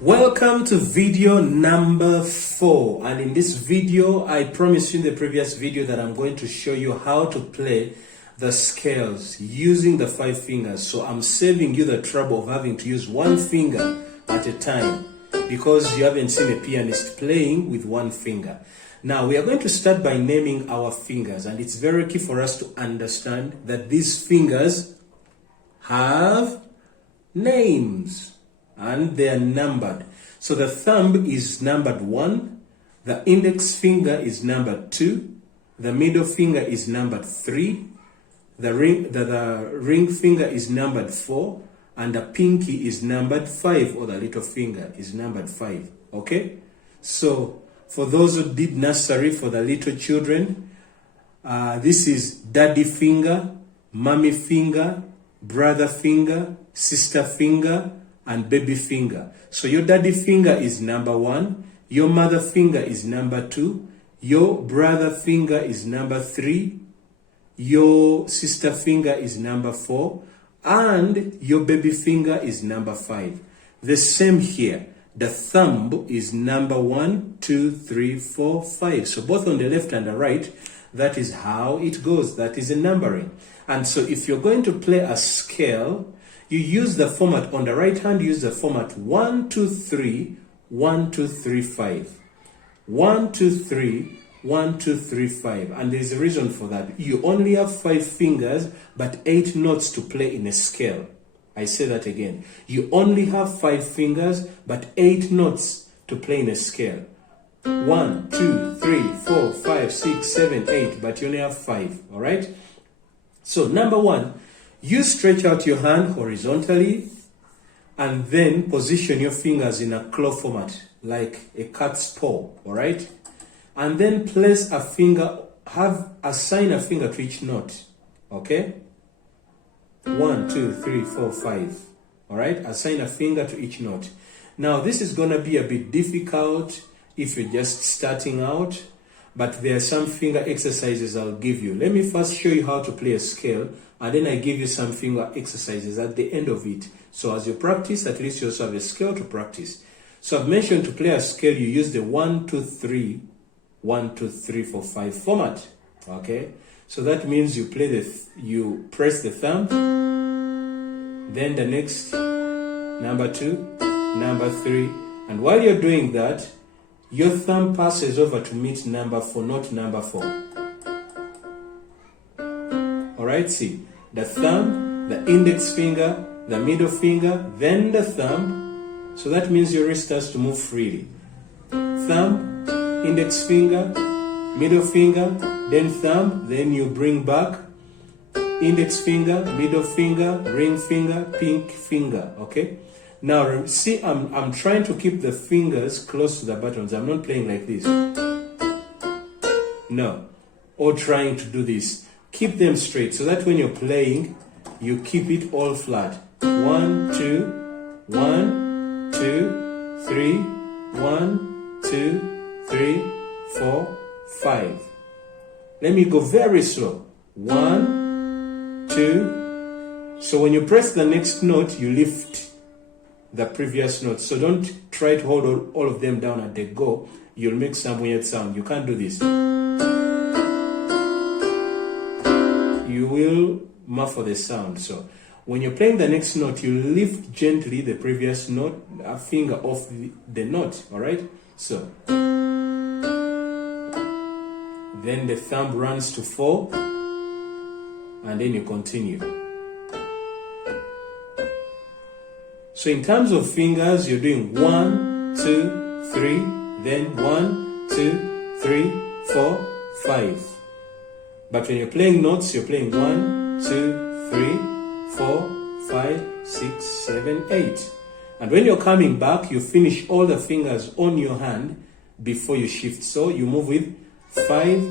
Welcome to video number 4, and in this video I promised you in the previous video that I'm going to show you how to play the scales using the 5 fingers. So I'm saving you the trouble of having to use one finger at a time because you haven't seen a pianist playing with one finger. Now we are going to start by naming our fingers, and it's very key for us to understand that these fingers have names and they are numbered. So the thumb is numbered 1, the index finger is numbered 2, the middle finger is numbered 3, the ring finger is numbered 4, and the pinky is numbered 5, or the little finger is numbered 5. Okay? So for those who did nursery for the little children, this is daddy finger, mommy finger, brother finger, sister finger, and baby finger. So your daddy finger is number 1, your mother finger is number 2, your brother finger is number 3, your sister finger is number 4, and your baby finger is number 5. The same here. The thumb is number 1, 2, 3, 4, 5. So both on the left and the right, that is how it goes. That is a numbering. And so if you're going to play a scale, you use the format on the right hand, use the format 1, 2, 3, 1, 2, 3, 5. 1, 2, 3, 1, 2, 3, 5. And there's a reason for that. You only have 5 fingers, but 8 notes to play in a scale. I say that again. You only have 5 fingers, but 8 notes to play in a scale. 1, 2, 3, 4, 5, 6, 7, 8, but you only have 5, all right? So number 1, you stretch out your hand horizontally and then position your fingers in a claw format, like a cat's paw, all right? And then place a finger, assign a finger to each note, okay? 1, 2, 3, 4, 5, all right? Assign a finger to each note. Now, this is going to be a bit difficult if you're just starting out, but there are some finger exercises I'll give you. Let me first show you how to play a scale, and then I give you some finger exercises at the end of it. So as you practice, at least you also have a scale to practice. So I've mentioned to play a scale, you use the 1, 2, 3, 1, 2, 3, 4, 5 format. Okay? So that means you play you press the thumb, then the next, number 2, number 3, and while you're doing that, your thumb passes over to meet number 4, not number 4. Alright, see, the thumb, the index finger, the middle finger, then the thumb. So that means your wrist starts to move freely. Thumb, index finger, middle finger, then thumb, then you bring back index finger, middle finger, ring finger, pink finger, okay? Now, see, I'm trying to keep the fingers close to the buttons. I'm not playing like this. No. Or trying to do this. Keep them straight so that when you're playing, you keep it all flat. 1, 2, 1, 2, 3, 1, 2, 3, 4, 5. Let me go very slow. 1, 2. So when you press the next note, you lift the previous note. So don't try to hold all of them down at the go. You'll make some weird sound. You can't do this. You will muffle the sound. So when you're playing the next note, you lift gently the previous note, a finger off the note, all right? So then the thumb runs to 4, and then you continue. So in terms of fingers, you're doing 1, 2, 3, then 1, 2, 3, 4, 5. But when you're playing notes, you're playing 1, 2, 3, 4, 5, 6, 7, 8. And when you're coming back, you finish all the fingers on your hand before you shift. So you move with 5,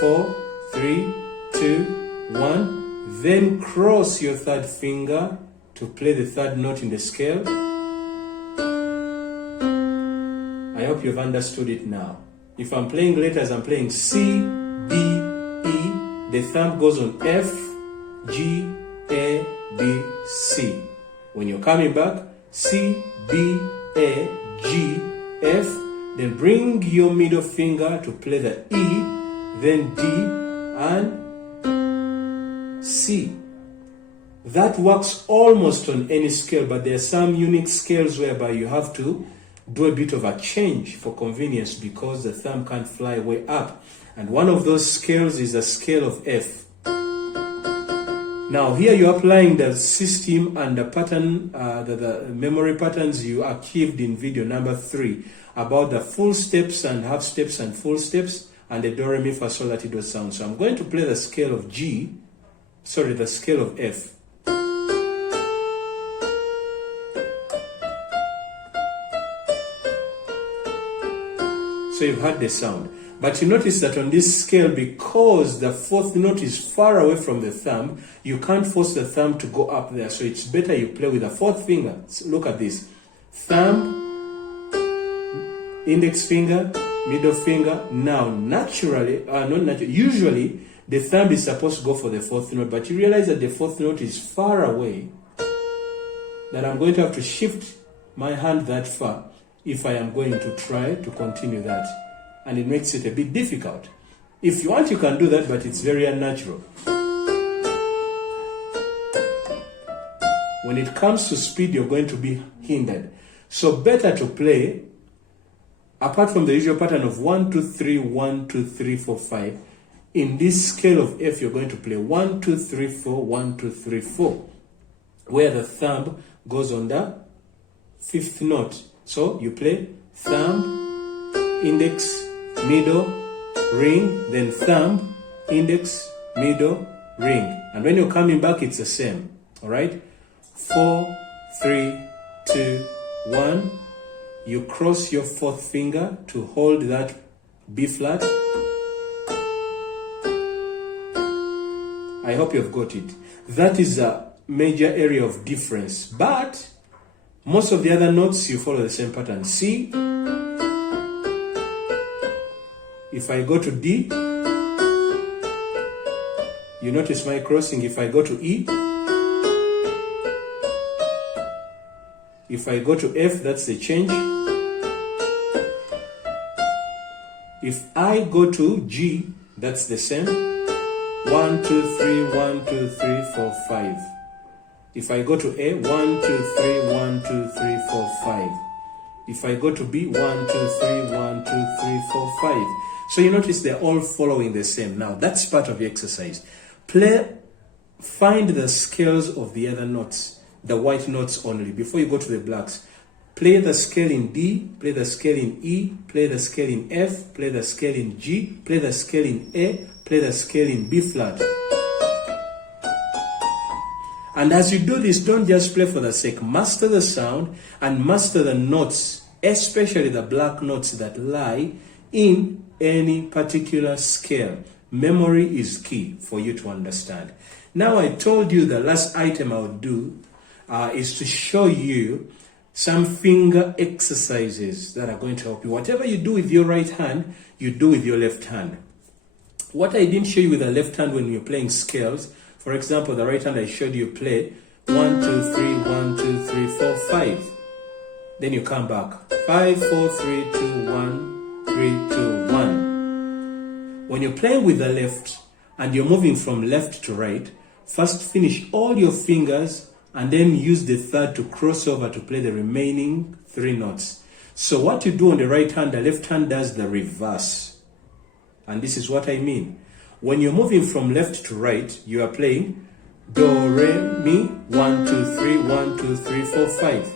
4, 3, 2, 1. Then cross your third finger to play the third note in the scale. I hope you've understood it now. If I'm playing letters, I'm playing C, D, E. The thumb goes on F, G, A, B, C. When you're coming back, C, B, A, G, F, then bring your middle finger to play the E, then D and C. That works almost on any scale, but there are some unique scales whereby you have to do a bit of a change for convenience because the thumb can't fly way up. And one of those scales is a scale of F. Now here you're applying the system and the pattern, the memory patterns you achieved in video number 3 about the full steps and half steps and full steps and the do, re, mi, fa, sol, la, ti, do sound. So I'm going to play the scale of the scale of F. So you've heard the sound. But you notice that on this scale, because the fourth note is far away from the thumb, you can't force the thumb to go up there. So it's better you play with the fourth finger. So look at this. Thumb, index finger, middle finger. Now, usually the thumb is supposed to go for the fourth note, but you realize that the fourth note is far away, that I'm going to have to shift my hand that far if I am going to try to continue that. And it makes it a bit difficult. If you want, you can do that, but it's very unnatural. When it comes to speed, you're going to be hindered. So better to play, apart from the usual pattern of 1, 2, 3, 1, 2, 3, 4, 5, in this scale of F, you're going to play 1, 2, 3, 4, 1, 2, 3, 4, where the thumb goes on the fifth note. So you play thumb, index, middle, ring, then thumb, index, middle, ring. And when you're coming back, it's the same. All right? 4, 3, 2, 1. You cross your fourth finger to hold that B flat. I hope you've got it. That is a major area of difference. But most of the other notes, you follow the same pattern. C. If I go to D, you notice my crossing. If I go to E, if I go to F, that's the change. If I go to G, that's the same. 1, 2, 3, 1, 2, 3, 4, 5. If I go to A, 1, 2, 3, 1, 2, 3, 4, 5. If I go to B, 1, 2, 3, 1, 2, 3, 4, 5. So you notice they're all following the same. Now, that's part of the exercise. Find the scales of the other notes, the white notes only, before you go to the blacks. Play the scale in D, play the scale in E, play the scale in F, play the scale in G, play the scale in A, play the scale in B flat. And as you do this, don't just play for the sake. Master the sound and master the notes, especially the black notes that lie in any particular scale. Memory is key for you to understand. Now, I told you the last item I would do is to show you some finger exercises that are going to help you. Whatever you do with your right hand, you do with your left hand. What I didn't show you with the left hand when you're playing scales, for example, the right hand I showed you play 1, 2, 3, 1, 2, 3, 4, 5. Then you come back. 5, 4, 3, 2, 1. 3, 2, 1. When you're playing with the left and you're moving from left to right, first finish all your fingers and then use the third to cross over to play the remaining 3 notes. So what you do on the right hand, the left hand does the reverse. And this is what I mean. When you're moving from left to right, you are playing do, re, mi, 1, 2, 3, 1, 2, 3, 4, 5.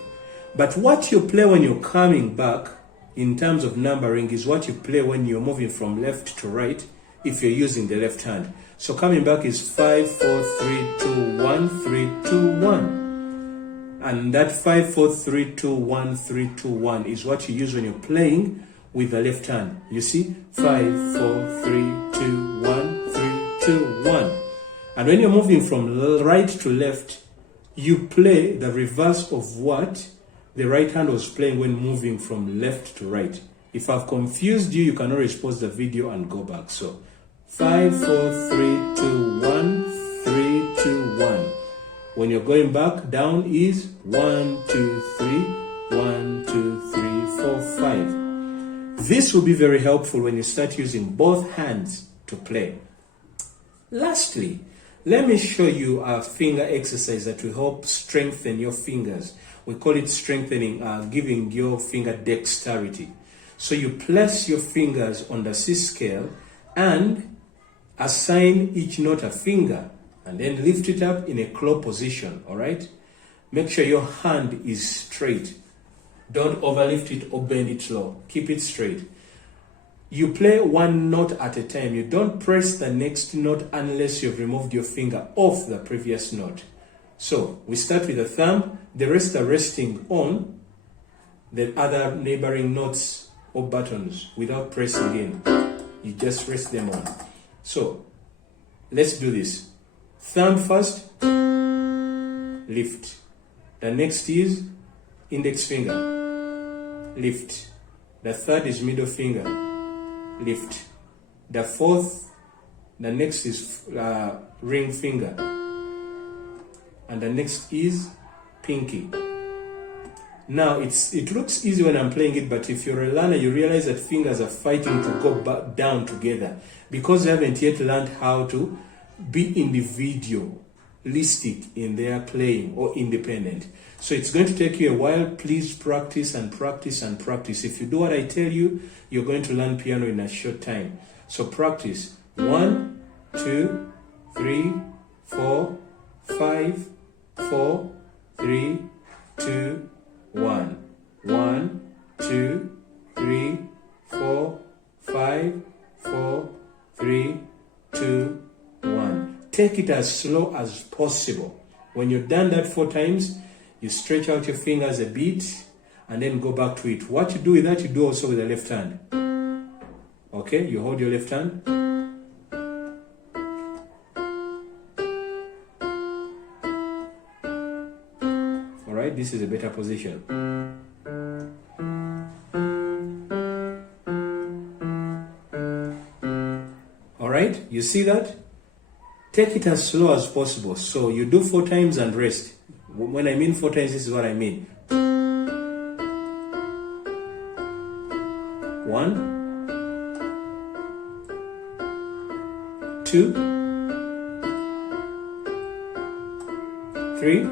But what you play when you're coming back, in terms of numbering, is what you play when you're moving from left to right if you're using the left hand. So coming back is 5, 4, 3, 2, 1, 3, 2, 1. And that 5, 4, 3, 2, 1, 3, 2, 1 is what you use when you're playing with the left hand. You see? 5, 4, 3, 2, 1, 3, 2, 1. And when you're moving from right to left, you play the reverse of what the right hand was playing when moving from left to right. If I've confused you, you can always pause the video and go back. So 5, 4, 3, 2, 1, 3, 2, 1. When you're going back, down is 1, 2, 3, 1, 2, 3, This will be very helpful when you start using both hands to play. Lastly, let me show you a finger exercise that will help strengthen your fingers. We call it strengthening, giving your finger dexterity. So you place your fingers on the C scale and assign each note a finger and then lift it up in a claw position, all right? Make sure your hand is straight. Don't overlift it or bend it low. Keep it straight. You play one note at a time. You don't press the next note unless you've removed your finger off the previous note. So we start with the thumb. The rest are resting on the other neighboring notes or buttons without pressing in. You just rest them on. So let's do this. Thumb first, lift. The next is index finger, lift. The third is middle finger, lift. The fourth, the next is ring finger. And the next is pinky. Now, it looks easy when I'm playing it, but if you're a learner, you realize that fingers are fighting to go back down together because they haven't yet learned how to be individualistic in their playing or independent. So it's going to take you a while. Please practice and practice and practice. If you do what I tell you, you're going to learn piano in a short time. So practice. 1, 2, 3, 4, 5, 4, 3, 2, 1. 1, 2, 3, 4, 5, 4, 3, 2, 1. Take it as slow as possible. When you've done that 4 times, you stretch out your fingers a bit and then go back to it. What you do with that, you do also with the left hand. Okay, you hold your left hand. All right, this is a better position. All right, you see that? Take it as slow as possible. So you do 4 times and rest. When I mean 4 times, this is what I mean. 1, 2, 3,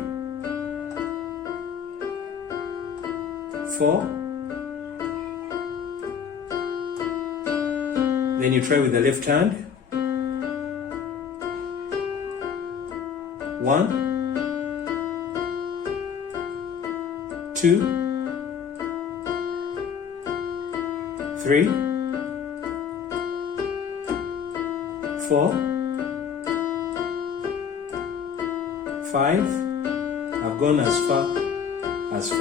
4. Then you try with the left hand. 1, 2, 3, 4, 5. I've gone as far as 5.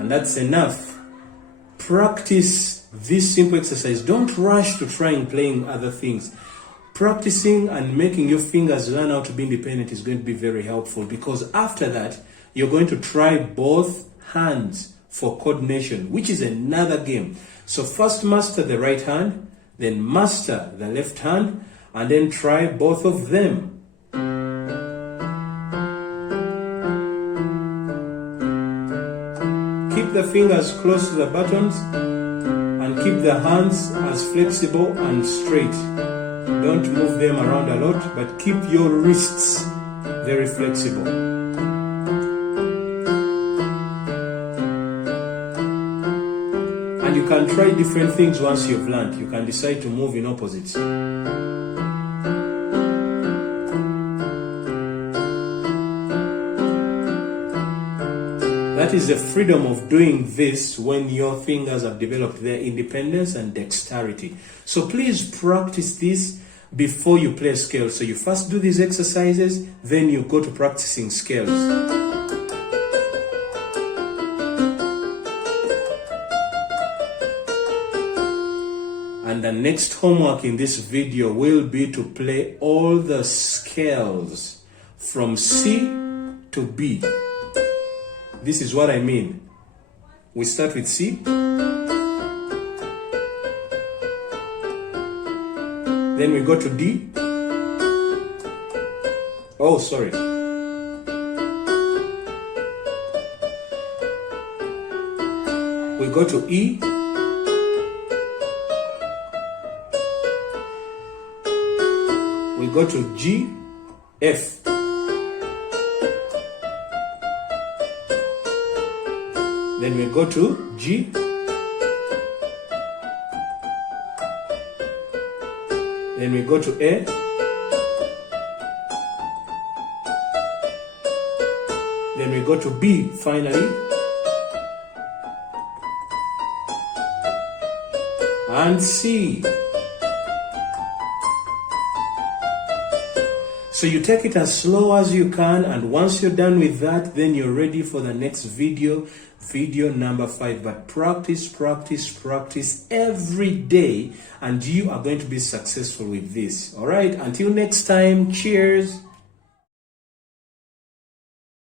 And that's enough. Practice this simple exercise. Don't rush to try and playing other things. Practicing and making your fingers learn how to be independent is going to be very helpful, because after that, you're going to try both hands for coordination, which is another game. So first master the right hand, then master the left hand, and then try both of them. Keep the fingers close to the buttons and keep the hands as flexible and straight. Don't move them around a lot, but keep your wrists very flexible. And you can try different things once you've learned. You can decide to move in opposites. That is the freedom of doing this when your fingers have developed their independence and dexterity. So please practice this before you play scales. So you first do these exercises, then you go to practicing scales. And the next homework in this video will be to play all the scales from C to B. This is what I mean. We start with C. Then we go to D. Oh, sorry. We go to E. we go to G, F. Then we go to G. Then we go to A. Then we go to B finally. And C. So you take it as slow as you can, and once you're done with that, then you're ready for the next video number 5. But practice every day, and you are going to be successful with this. All right, until next time, cheers.